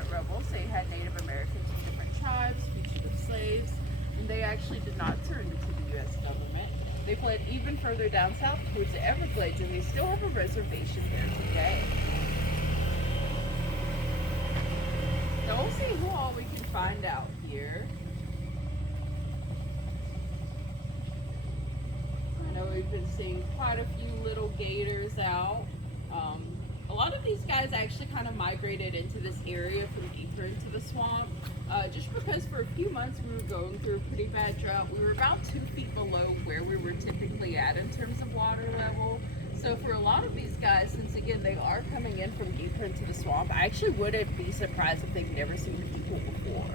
government rebels. They had Native Americans from different tribes, fugitive slaves, and they actually did not surrender to the U.S. government. They fled even further down south towards the Everglades, and we still have a reservation there today. So we'll see who all we can find out here. I know we've been seeing quite a few little gators out. A lot of these guys actually kind of migrated into this area from deeper into the swamp, just because for a few months we were going through a pretty bad drought. We were about 2 feet below where we were typically at in terms of water level. So for a lot of these guys, since again they are coming in from deeper into the swamp, I actually wouldn't be surprised if they've never seen people before.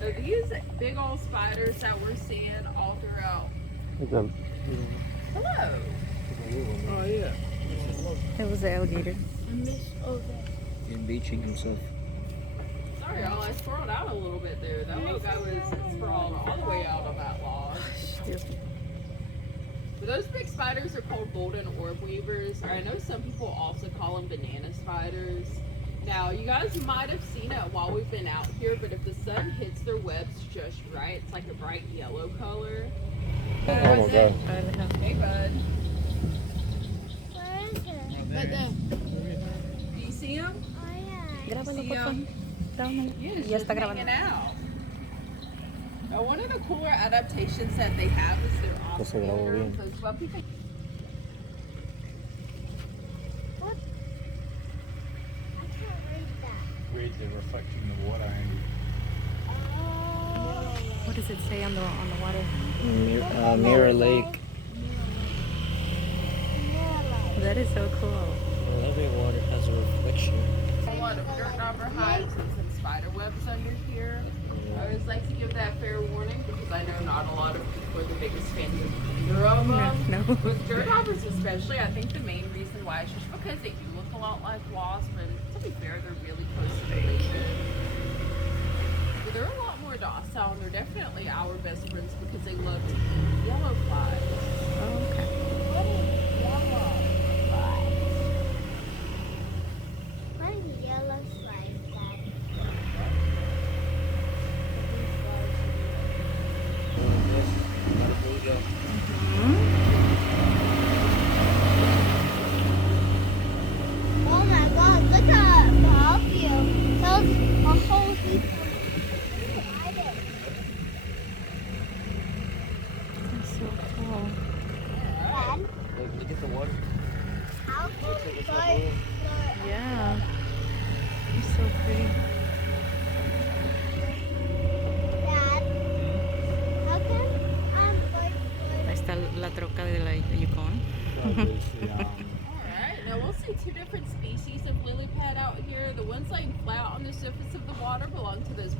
So these big old spiders that we're seeing all throughout. Hello. Oh yeah. It was the alligator. And beaching himself. Sorry, y'all, I sprawled out a little bit there. That little guy was sprawled all the way out on that log. But those big spiders are called golden orb weavers, or I know some people also call them banana spiders. Now, you guys might have seen it while we've been out here, but if the sun hits their webs just right, it's like a bright yellow color. Oh my God. Hey, bud. Where is it? Right there. Do you see him? Oh, yeah. Grábalo, See por favor. him? Grábalo. He's Ya just está grabando. hanging out. Now, one of the cooler adaptations that they have is their Pues se grabó bien. oscillator. So what people I can't read that. Read the reflecting the water angle. Oh. What does it say on the water? Mirror Lake. That is so cool. Well, every water has a reflection. a lot of dirt dauber hives and some spider webs under here. I always like to give that fair warning because I know not a lot of people are the biggest fans of either of them. No. With dirt daubers especially, I think the main reason why is just because they do look a lot like wasps, and to be fair, they're really closely related. But they're a lot more docile, and they're definitely our best friends because they love to eat yellow flies. Oh, okay. What is yellow fly? What is yellow fly, Dad? Oh my God, look at the ball field. There's a whole heap of spiders. That's so cool. Dad, Look at the water. how can It's birds like a bowl. fly? Yeah. It's so pretty. Dad, how can birds fly? Ahí está la troca de la Yukon. Alright, now we'll see two different species of lily pad out here. The ones laying flat on the surface of the water belong to those